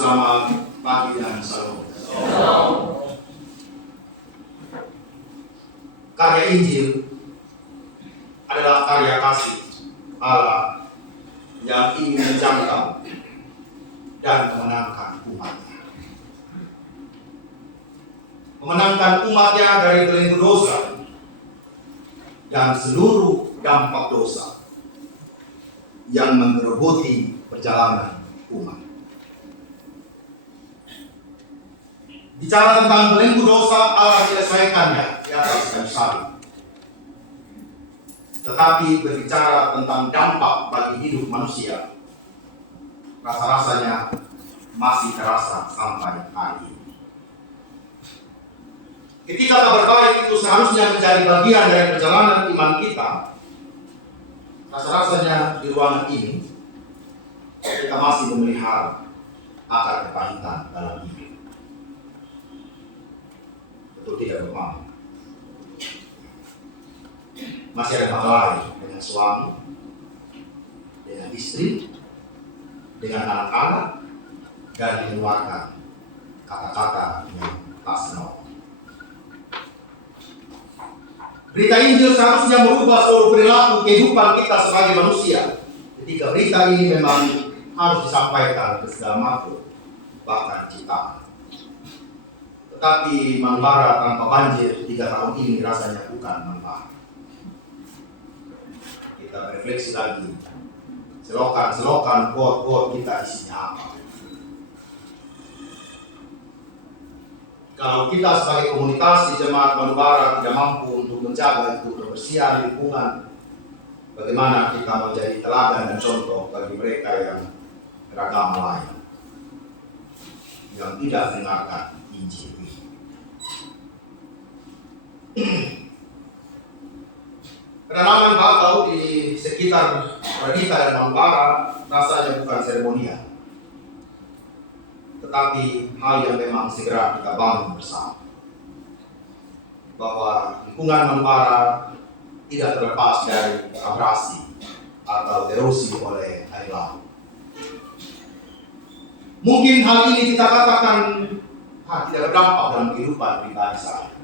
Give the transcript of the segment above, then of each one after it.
selamat pagi dan salam. Karya Injil adalah karya kasih Allah yang ingin menjangkau dan memenangkan umatnya. Memenangkan umatnya dari belenggu dosa dan seluruh dampak dosa yang menggerogoti perjalanan umat. Bicara tentang belenggu dosa, Allah menyelesaikannya di atas kayu salib. Tetapi berbicara tentang dampak bagi hidup manusia, rasa-rasanya masih terasa sampai hari ini. Ketika kabar baik itu seharusnya menjadi bagian dari perjalanan iman kita, rasa-rasanya di ruangan ini kita masih memelihara akar kepahitan dalam hidup. Betul tidak, Bapak? Masih ada masalah dengan suami, dengan istri, dengan anak-anak, dan mengeluarkan kata-kata yang tak senonoh. Berita Injil seharusnya merubah seluruh perilaku kehidupan kita sebagai manusia. Ketika berita ini memang harus disampaikan ke segala makhluk, bahkan ciptaan. Tetapi Manbara tanpa banjir 3 tahun ini rasanya bukan Manbara. Kita refleksi lagi, selokan-selokan quote-quote kita isinya apa? Kalau kita sebagai komunitas di jemaat Manbara tidak mampu untuk menjaga itu kebersihan lingkungan, bagaimana kita menjadi teladan dan contoh bagi mereka yang beragama lain yang tidak mendengarkan Injil ini? Penanaman bakau di sekitar Pradita dan Manbara rasanya bukan seremonial, tetapi hal yang memang segera kita bangun bersama. Bahwa lingkungan Manbara tidak terlepas dari abrasi atau erosi oleh air laut. Mungkin hal ini kita katakan tidak berdampak dalam kehidupan pribadi saya,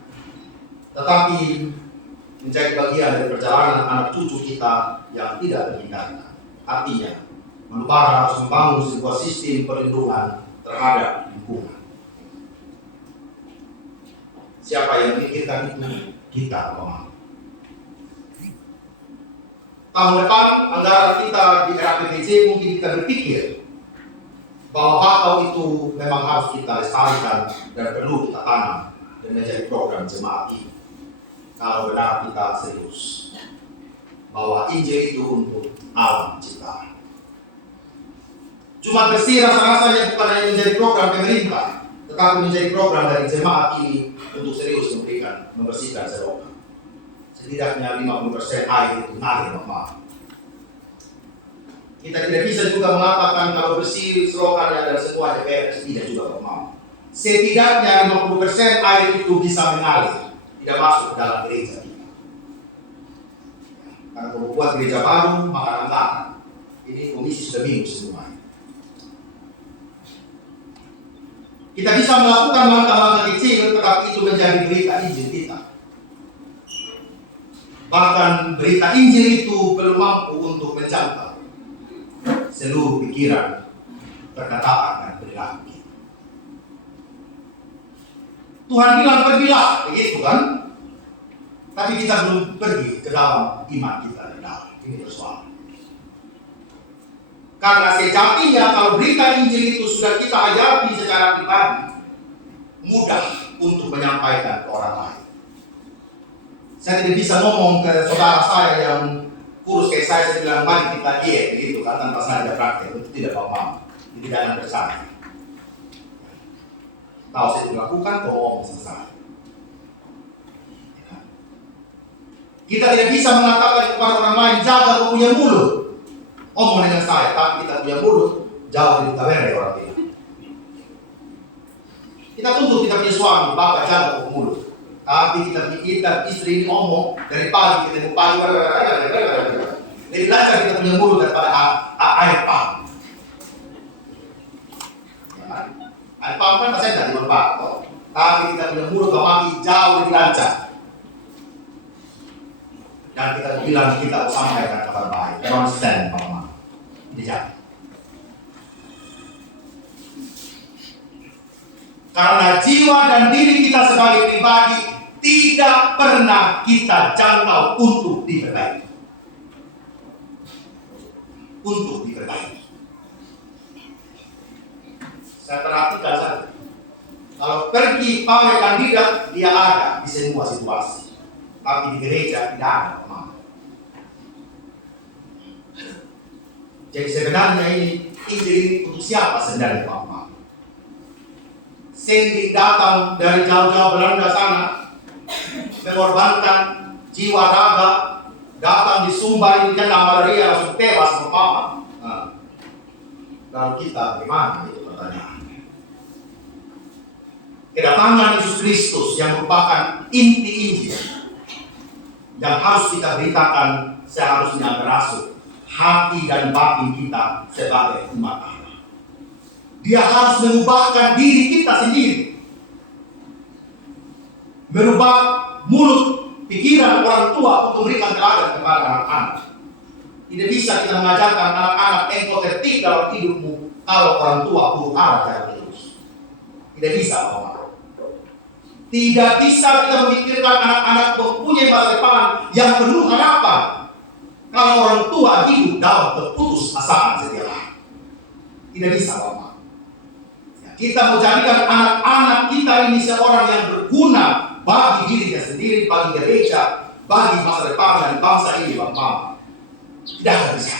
tetapi menjadi bagian dari perjalanan anak cucu kita yang tidak terhindarkan. Artinya, Manbara harus membangun sebuah sistem perlindungan terhadap lingkungan. Siapa yang memikirkan itu? Kita, Bapak. Tahun depan, anggaran kita di RAPBC mungkin kita berpikir bahwa bakau itu memang harus kita lestarikan dan perlu kita tanam dan menjadi program jemaat ini. Kalau benar kita serius bahwa Injil itu untuk alam ciptaan. Cuma bersih rasa-rasanya bukan hanya menjadi program pemerintah, tetapi menjadi program dari jemaat ini untuk serius membersihkan selokan. Setidaknya 50% air itu ngalir, Bapak. Kita tidak bisa juga mengatakan kalau bersih selokannya dan semuanya beres, tidak juga, Bapak. Setidaknya 50% air itu bisa mengalir, tidak masuk ke dalam gereja kita. Karena kalau buat gereja baru, maka anggaran. Ini komisi sudah bingung semua. Kita bisa melakukan langkah-langkah kecil, tetapi itu menjadi berita Injil kita. Bahkan berita Injil itu belum mampu untuk menjangkau seluruh pikiran, perkataan, dan perilaku kita. Tuhan bilang pergilah, begitu kan? Tapi kita belum pergi ke dalam iman kita di dalam. Ini persoalan. Karena sejatinya kalau berita Injil itu sudah kita hadapi secara pribadi, mudah untuk menyampaikan ke orang lain. Saya tidak bisa ngomong ke saudara saya yang kurus kayak saya bilang mari kita diet begitu kan, tanpa saya ada praktek. Itu tidak apa-apa. Ini tidak akan bersama. Kalau saya dilakukan, tolong selesai. Kita tidak bisa mengatakan kepada orang lain jaga punya mulut. Omong dengan saya, tapi kita punya mulut jauh dari kamera dari orang lain. Kita tuntut kita punya suami, bapak jaga mulut. Tapi kita istri ini ngomong dari pagi kita pagi, lebih lancar kita punya mulut daripada air pang. Ya. bilang kita sampaikan kabar baik. Everyone stand, Mama. Dijawab. Karena jiwa dan diri kita sebagai pribadi tidak pernah kita jangkau untuk diperbaiki. Untuk diperbaiki. Saya perhatikan saja. Kalau pergi pamer kandidat, dia ada di semua situasi. Tapi di gereja tidak ada, Mama. Jadi sebenarnya ini untuk siapa sebenarnya, Mama? Sandy datang dari jauh-jauh Belanda sana, mengorbankan jiwa raga, datang di Sumba ini kena malaria langsung tewas sama Mama. Kalau kita bagaimana itu pertanyaan? Kedatangan Yesus Kristus yang merupakan inti Injil yang harus kita beritakan seharusnya merasuk hati dan batin kita sebagai umat Allah. Dia harus mengubahkan diri kita sendiri, merubah mulut, pikiran orang tua untuk memberikan teladan kepada anak-anak. Tidak bisa kita mengajarkan anak-anak engkau tertib dalam hidupmu kalau orang tua buruk arah jalan terus. Tidak bisa, Bapak. Tidak bisa kita memikirkan anak-anak mempunyai masa depan yang penuh harapan kalau orang tua hidup dalam keputusasaan setiap hari. Tidak bisa, Bapak. Kita mau jadikan anak-anak kita ini seorang yang berguna bagi dirinya sendiri, bagi gereja, bagi masa depan dan bangsa ini, Bapak. Tidak bisa.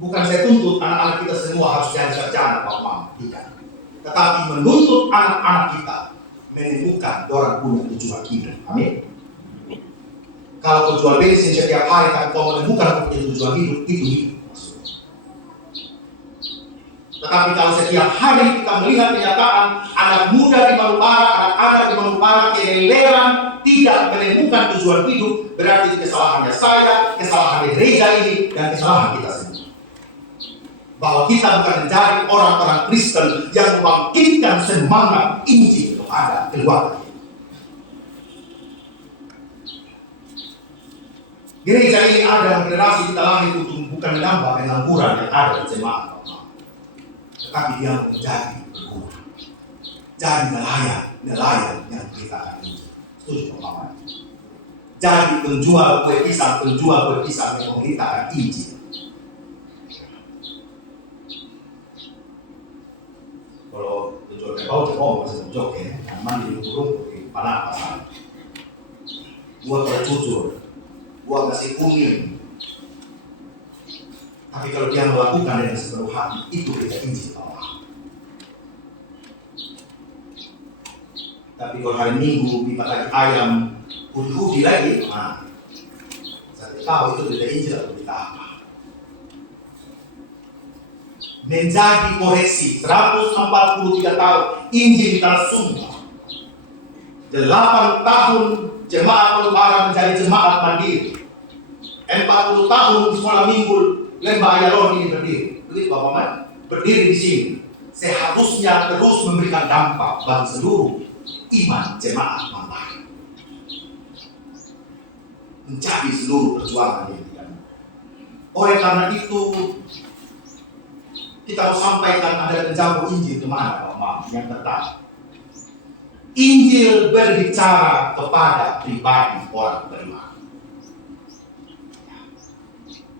Bukan saya tuntut anak-anak kita semua harus jadi sarjana, Bapak. Tidak. Tetapi menuntut anak-anak kita menemukan orang punya tujuan hidup. Amin. Kalau kau jual bensin setiap hari, tapi kau menemukan tujuan hidup, itu hidup. Tetapi kalau setiap hari kita melihat kenyataan anak muda di Manupara, anak-anak di Manupara keleleran tidak menemukan tujuan hidup, berarti kesalahannya saya, kesalahan gereja ini, dan kesalahan kita sendiri. Bahwa kita bukan menjadi orang-orang Kristen yang membangkitkan semangat Injil kepada keluarga. Gereja ini ada generasi kita lahir untuk bukan menambah pengangguran yang ada di jemaat. Tapi dia menjadi berguna, jadi nelayan yang kita ini. Setuju, Bapak? Jadi penjual kue pisang yang memberitakan Injil. Kalau penjual kebau masih menjok ya, mandi di burung di panas. Buat jujur, buat kasih kuning. Tapi kalau dia melakukan dengan sepenuh hati, itu kita Injil Allah. Tapi kalau hari Minggu kita lagi ayam, hudi lagi, saya tidak tahu itu berita Injil atau berita apa. Menjadi koreksi 143 tahun Injil kita Sumba. 8 tahun jemaat Manupara menjadi jemaat mandiri. 40 tahun sekolah minggu Lembah Ayalon ini berdiri. Begitu Bapak Man? Berdiri di sini. Seharusnya terus memberikan dampak bagi seluruh iman jemaat Manupara. Mencapai seluruh perjuangan yang kita. Oleh karena itu, kita harus sampaikan ada pencampur Injil kemana, Bapak? Yang pertama, Injil berbicara kepada pribadi orang beriman.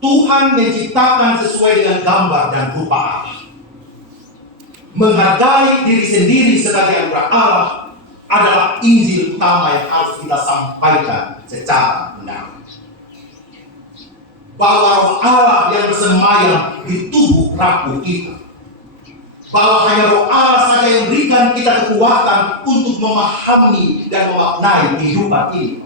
Tuhan menciptakan sesuai dengan gambar dan rupa Allah. Menghargai diri sendiri sebagai anugerah Allah adalah Injil utama yang harus kita sampaikan secara benar. Bahwa roh Allah yang bersemayam di tubuh rapuh kita. Bahwa hanya roh Allah saja yang memberikan kita kekuatan untuk memahami dan memaknai kehidupan ini.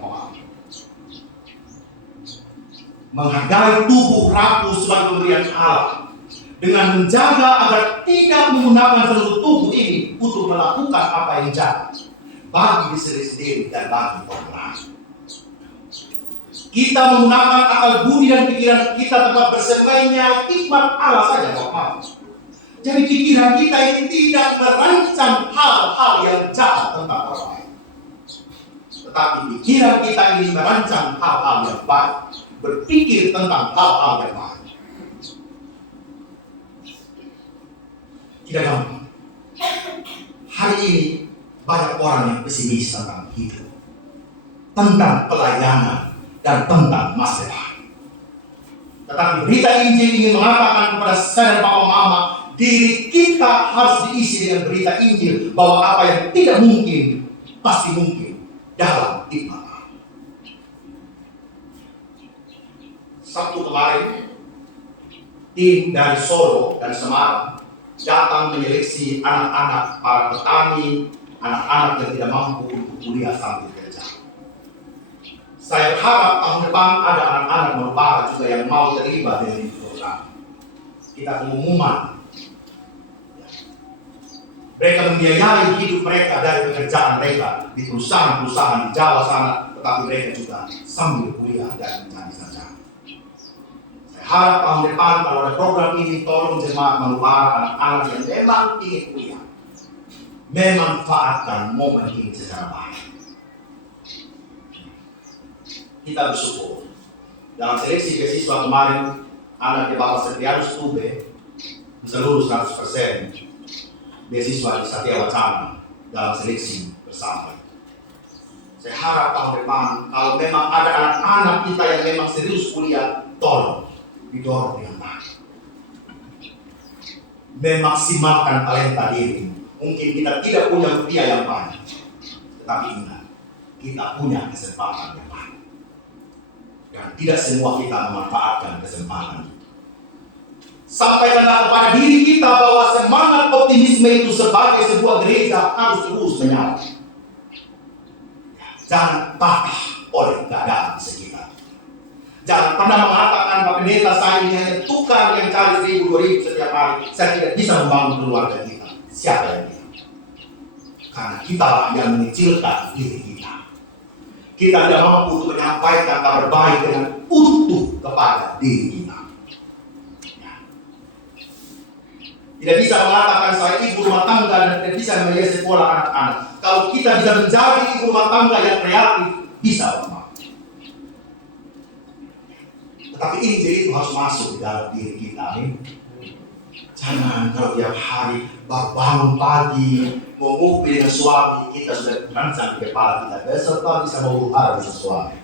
Menghargai tubuh rapuh sebagai pemberian Allah dengan menjaga agar tidak menggunakan seluruh tubuh ini untuk melakukan apa yang jahat bagi diri sendiri dan bagi orang lain. Kita menggunakan akal budi dan pikiran kita tempat bersemainya hikmat Allah saja, Bapak. Jadi pikiran kita ini tidak merancang hal-hal yang jahat tentang orang lain. tetapi pikiran kita ini merancang hal-hal yang baik, berpikir tentang hal-hal yang baik. Tidak gampang. Hari ini banyak orang yang pesimis tentang hidup, tentang pelayanan, dan tentang masa depan. Tetapi berita Injil ingin mengatakan kepada saya dan papa mama, diri kita harus diisi dengan berita Injil bahwa apa yang tidak mungkin pasti mungkin dalam hikmat Allah. Sabtu kemarin, tim dari Solo dan Semarang datang menyeleksi anak-anak para petani, anak-anak yang tidak mampu untuk kuliah sambil kerja. Saya berharap tahun depan ada anak-anak Manupara juga yang mau terlibat dengan program. Kita pengumuman. Mereka membiayai hidup mereka dari pekerjaan mereka di perusahaan-perusahaan di Jawa sana, tetapi mereka juga sambil kuliah dan mencari sarjana. Saya harap tahun depan kalau ada program ini, tolong jemaat Manupara, anak-anak yang memang ingin kuliah, memanfaatkan momen ini secara baik. Kita bersyukur dalam seleksi beasiswa kemarin, anak di Bapak Septrianus Tube bisa lulus 100% beasiswa di Satya Wacana dalam seleksi bersama. Saya harap tahun depan kalau memang ada anak-anak kita yang memang serius kuliah, tolong didorong dengan baik, memaksimalkan talenta diri. Mungkin kita tidak punya rupiah yang banyak, tetapi ingat, kita punya kesempatan yang banyak. Dan tidak semua kita memanfaatkan kesempatan itu. Sampaikanlah kepada diri kita bahwa semangat optimisme itu sebagai sebuah gereja harus terus menyala. Jangan patah oleh keadaan sekitar. Jangan pernah mengatakan Pak Pendeta, saya ini hanya tukang yang cari 1.000-2.000 setiap hari. Saya tidak bisa membangun keluarga kita. Siapa yang bilang? Karena kita yang mengecilkan diri kita. Kita tidak mampu untuk menyampaikan kabar baik dengan utuh kepada diri kita. Tidak bisa mengatakan saya ibu rumah tangga dan tidak bisa membiayai sekolah anak-anak. Kalau kita bisa menjadi ibu rumah tangga yang kreatif, bisa Bapak. Tetapi Injil itu harus masuk di dalam diri kita. Jangan kalau tiap hari bangun pagi, mengupi dengan suami, kita sudah merancang di kepala kita. Besok pagi bisa mau huru-hara dengan suami.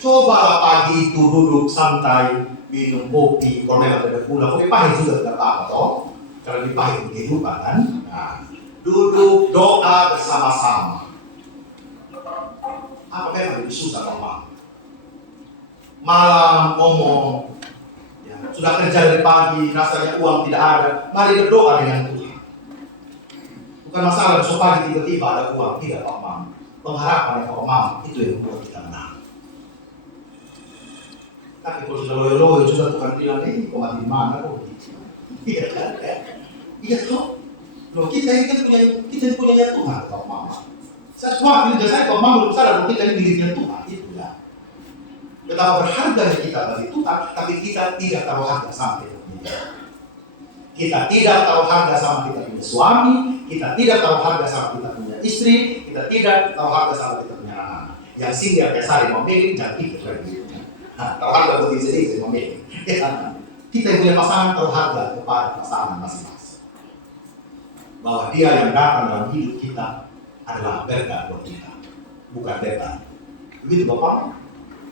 Cobalah pagi itu duduk santai, minum kopi, kalau memang tidak pulang, kopi pahit juga tidak apa-apa toh. Kalau dipahit kehidupan kan, nah, duduk doa bersama-sama. Apa memang lebih susah Bapak? Malam ngomong, ya, sudah kerja dari pagi, rasanya uang tidak ada, mari berdoa dengan Tuhan. Bukan masalah besok pagi tiba-tiba ada uang, tidak Bapak. Pengharapan yang Bapak itu yang membuat kita menang. Tapi kalau sudah loyo-loyo juga Tuhan bilang, kok mati mana kok? Iya kan? Iya toh. Loh kita ini kan punya Tuhan, Pak Mama. Saya cuma ini saya Pak Mama belum sadar kita ini miliknya Tuhan, itu ya. Betapa berharganya kita bagi Tuhan, tapi kita tidak taruh harga sama kita. Kita tidak taruh harga sama kita punya suami, kita tidak taruh harga sama kita punya istri, kita tidak taruh harga sama kita punya anak. Yang singgah kayak sari memilih dan ikut lagi. Nah, taruh harga buat diri sendiri memilih. Kita yang punya pasangan taruh harga kepada pasangan masing-masing. Bahwa dia yang datang dalam hidup kita adalah berkat buat kita, bukan beban. Begitu Bapak?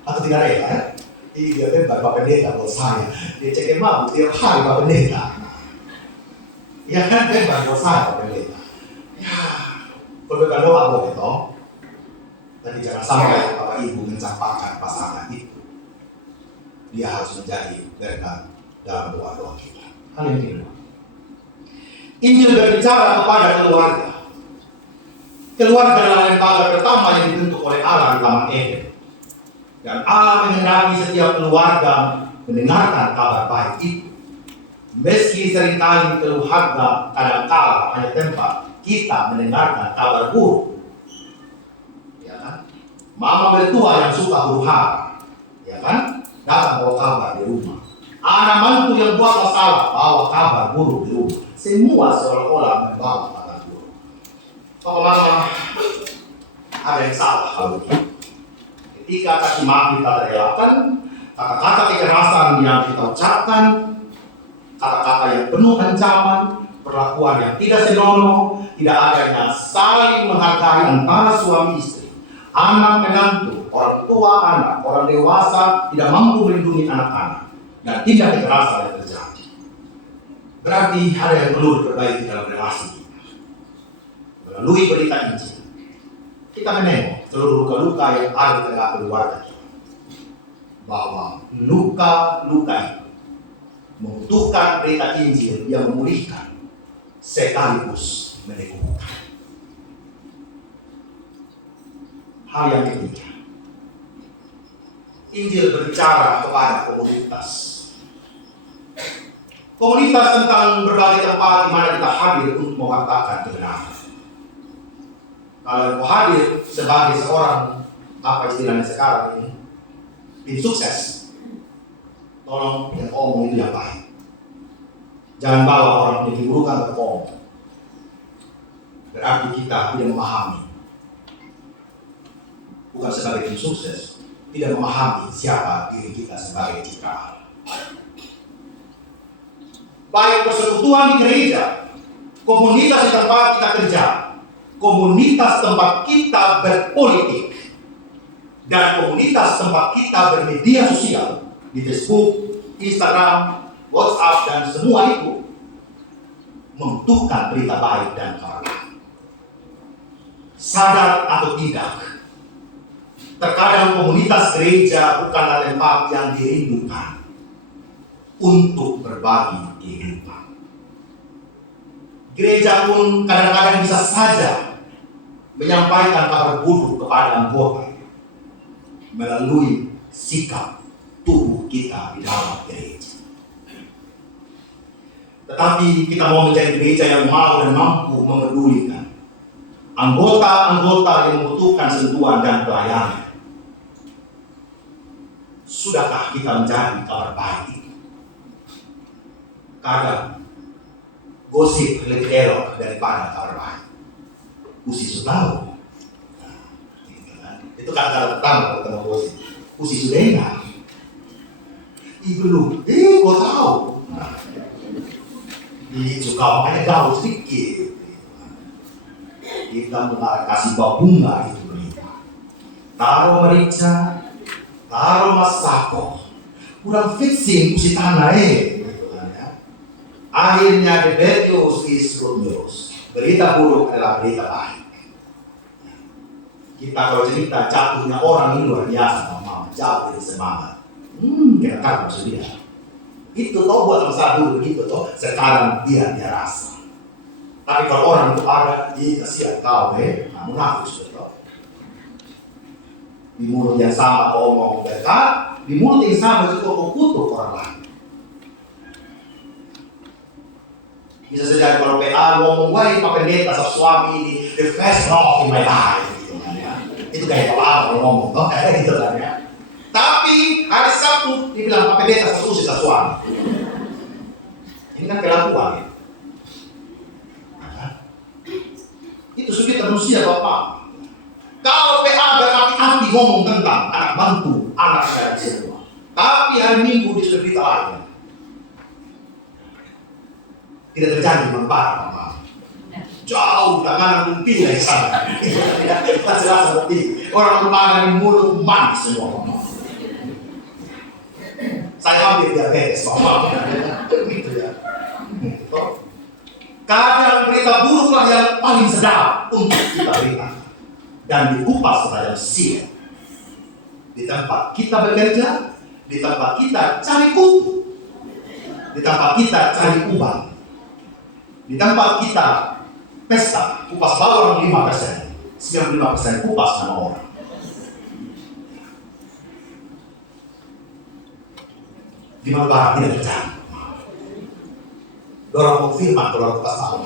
Atau tidak rela ya? Ini dia beban Pak Pendeta buat saya. Dia cek mabuk tiap hari Pak Pendeta. Ya kan beban buat saya Pak Pendeta. Ya, berbeban doa boleh toh. Tapi jangan sampai Bapak Ibu mencampakkan pasangan itu. Dia harus menjadi berkat dalam doa-doa kita. Hal yang kedua, Injil berbicara kepada keluarga. Keluarga adalah lembaga pertama yang dibentuk oleh Allah di Taman Eden. Dan Allah menghendaki setiap keluarga mendengarkan kabar baik itu. Meski seringkali keluarga kadang-kala hanya tempat kita mendengarkan kabar buruk. Ya kan? Mama mertua yang suka huru-hara, ya kan? Datang bawa kabar di rumah. Anak mantu yang buat masalah bawa kabar buruk di rumah. Semua seolah-olah membawa kabar buruk. Papa Mama, ada yang salah kalau begitu. Ketika caci maki kita relakan, kata-kata kekerasan yang kita ucapkan, kata-kata yang penuh ancaman, perlakuan yang tidak senonoh, tidak adanya saling menghargai antara suami istri, anak menantu, orang tua anak, orang dewasa tidak mampu melindungi anak-anak, dan tindak kekerasan yang terjadi. Berarti ada yang perlu diperbaiki dalam relasi kita. Melalui berita Injil, kita menengok seluruh luka-luka yang ada di tengah keluarga kita, bahwa luka-luka itu membutuhkan berita Injil yang memulihkan sekaligus meneguhkan. Hal yang ketiga, Injil berbicara kepada komunitas. Komunitas tentang berbagai tempat di mana kita hadir untuk mengatakan kebenaran. Kalau kau hadir sebagai seorang, apa istilahnya sekarang ini, tim sukses, tolong yang omong itu yang baik. Jangan bawa orang yang diburukan ke omong. Berarti kita tidak memahami. Bukan sebagai tim sukses, tidak memahami siapa diri kita sebagai citra. Baik persekutuan di gereja, komunitas di tempat kita kerja, komunitas tempat kita berpolitik, dan komunitas tempat kita bermedia sosial di Facebook, Instagram, WhatsApp, dan semua itu membutuhkan berita baik dan kabar baik. Sadar atau tidak, terkadang komunitas gereja bukanlah tempat yang dirindukan untuk berbagi kehidupan. Gereja pun kadang-kadang bisa saja menyampaikan kabar buruk kepada anggota melalui sikap tubuh kita di dalam gereja. Tetapi kita mau menjadi gereja yang mau dan mampu memedulikan anggota-anggota yang membutuhkan sentuhan dan pelayanan. Sudahkah kita menjadi kabar baik itu? Kadang gosip lebih elok daripada kabar baik. Usi sudah tahu. Nah, itu kata pertama ketemu gosip. Usi sudah enggak. Belum. Kau tahu. Nah, suka makanya gaul sedikit. Kita mulai kasih bunga itu berita. Taruh merica, taruh masako. Kurang fixing usi tanah Akhirnya the bad news is good news. Berita buruk adalah berita baik. Kita kalau cerita jatuhnya orang ini luar biasa, mama jauh dari semangat. Kita kan maksudnya. Itu toh buat masa dulu begitu toh. Sekarang dia rasa. Tapi kalau orang itu ada, dia kasihan kau munafik sudah toh. Di mulut yang sama kau ngomong dekat, di mulut yang sama juga kau kutuk orang lain. Bisa saja kalau PA ngomong, wah ini Pak Pendeta, suami ini the best love in my life, gitu kan ya. Itu kayak apa kalau ngomong, toh gitu kan ya. Tapi hari Sabtu dibilang Pak Pendeta susi suami. Ini kan kelakuan ya. Nah, itu sudah manusia Bapak. Kalau PA berapi-api ngomong tentang anak bantu, anak saya semua. Tapi hari Minggu di sudah berita lain. Tidak terjadi manfaat. Jauh tangan mungkin dari sana. Tidak jelas seperti orang bermakan di mulut manis semua. Saya ambil diabetes, gitu ya. Kadang berita buruklah yang paling sedap untuk kita berikan dan dikupas secara siap. Di tempat kita bekerja, di tempat kita cari kutu, di tempat kita cari uang. Di tempat kita pesta, kupas bawang 5%, 95% kupas nama orang. Di mana barang tidak terjadi. Dorong konfirman kalau kupas bawang.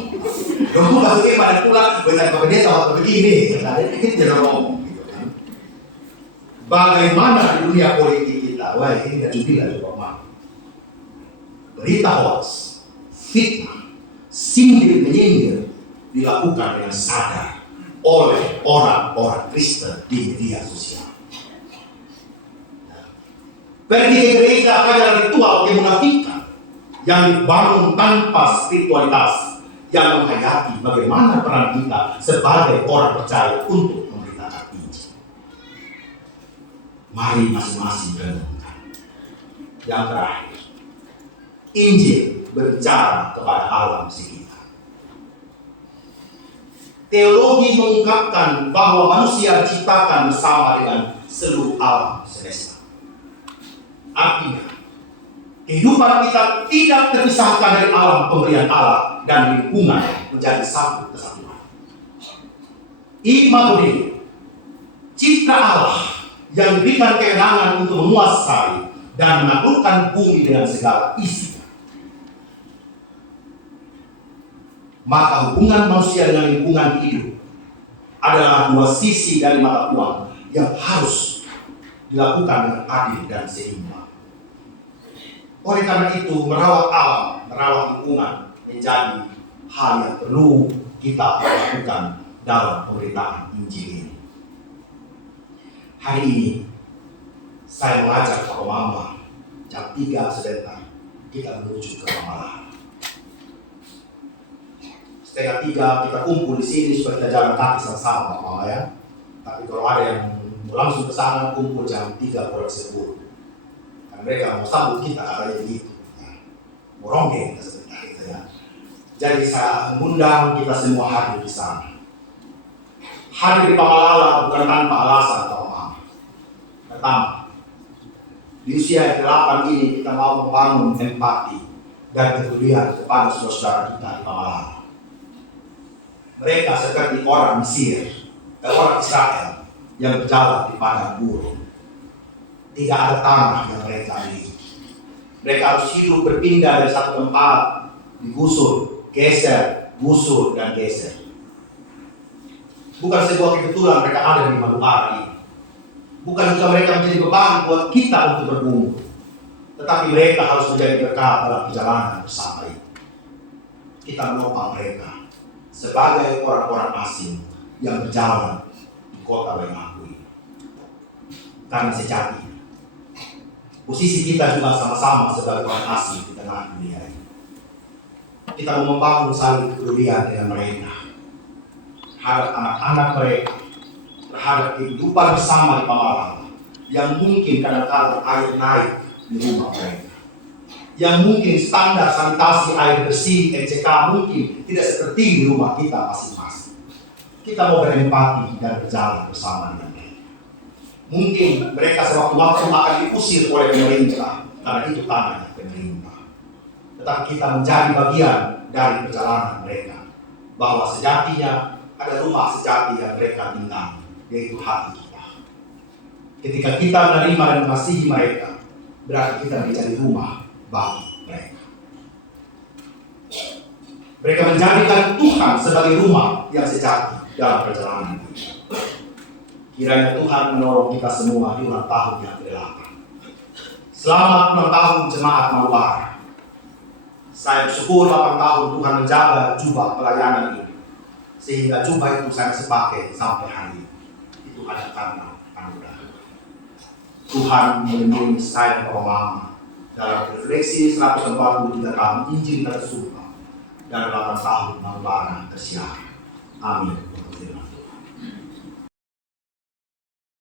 Dorong kupas firman dan pulang, bukan pendeta waktu begini. Itu tidak ngomong. Bagaimana di dunia politik kita? Wah ini tidak juga Bapak. Berita hoax, fitnah, sindir menyindir dilakukan dengan sadar oleh orang-orang Kristen di media sosial. Pergi ke gereja adalah ritual kemunafikan yang dibangun tanpa spiritualitas yang menghayati bagaimana peran kita sebagai orang percaya untuk memberitakan Injil. Mari masing-masing renungkan. Yang terakhir, Injil berbicara kepada alam sekitar. Teologi mengungkapkan bahwa manusia diciptakan bersama dengan seluruh alam semesta. Artinya, kehidupan kita tidak terpisahkan dari alam pemberian Allah dan lingkungan menjadi satu kesatuan. Immanuel, cipta Allah yang diberikan kewenangan untuk menguasai dan menaklukkan bumi dengan segala isinya. Maka hubungan manusia dengan lingkungan hidup adalah dua sisi dari mata uang yang harus dilakukan dengan adil dan seimbang. Oleh karena itu, merawat alam, merawat lingkungan menjadi hal yang perlu kita lakukan dalam pemberitaan Injil ini. Hari ini, saya mengajak Papa Mama jam 3 sebentar kita menuju ke Pamalaan. Setengah 3 kita kumpul di sini supaya kita jalan kaki sama-sama, Pak Mama ya. Tapi kalau ada yang mau langsung ke sana, kumpul jam 3 kurang 10. Mereka mau sambut kita katanya begitu, mau ronggeng sebentar gitu ya. Jadi saya mengundang kita semua hadir di sana. Hadir di Pamalala bukan tanpa alasan, teman-teman. Pertama, di usia 8 ini kita mau membangun empati dan kepedulian kepada saudara kita di Pamalala. Mereka seperti orang Mesir dan orang Israel yang berjalan di padang gurun. Tidak ada tanah yang mereka miliki. Mereka harus hidup berpindah dari satu tempat, digusur, geser, gusur, dan geser. Bukan sebuah kebetulan mereka ada di Maluara ini. Bukan juga mereka menjadi beban buat kita untuk bergumul. Tetapi mereka harus menjadi berkat dalam perjalanan bersama ini. Kita menopang mereka sebagai orang-orang asing yang berjalan di kota Baimaku ini. Karena sejati posisi kita juga sama-sama sebagai orang asing di tengah dunia ini. Kita mau membangun saling kepedulian dengan mereka, terhadap anak-anak mereka, terhadap kehidupan bersama di Pamalala, yang mungkin kadang-kadang air naik di rumah mereka, yang mungkin standar sanitasi air bersih NCK mungkin tidak seperti di rumah kita masing-masing. Kita mau berempati dan berjalan bersama dengan mereka. Mungkin mereka sewaktu-waktu akan diusir oleh pemerintah karena itu tanahnya pemerintah. Tetapi kita menjadi bagian dari perjalanan mereka, bahwa sejatinya ada rumah sejati yang mereka tinggal, yaitu hati kita. Ketika kita menerima dan mengasihi mereka, berarti kita menjadi rumah bagi mereka. Mereka menjadikan Tuhan sebagai rumah yang sejati dalam perjalanan kita. Kiranya Tuhan menolong kita semua di ulang tahun yang ke-8. Selamat ulang tahun Jemaat Maluara. Saya bersyukur 8 tahun Tuhan menjaga jubah pelayanan ini, sehingga jubah itu saya masih pakai sampai hari ini. Itu hanya karena anugerah. Tuhan melindungi saya dan Papa Mama dalam refleksi 143 tahun Injil tersumpah dan 8 tahun Maluara tersiar. Amin.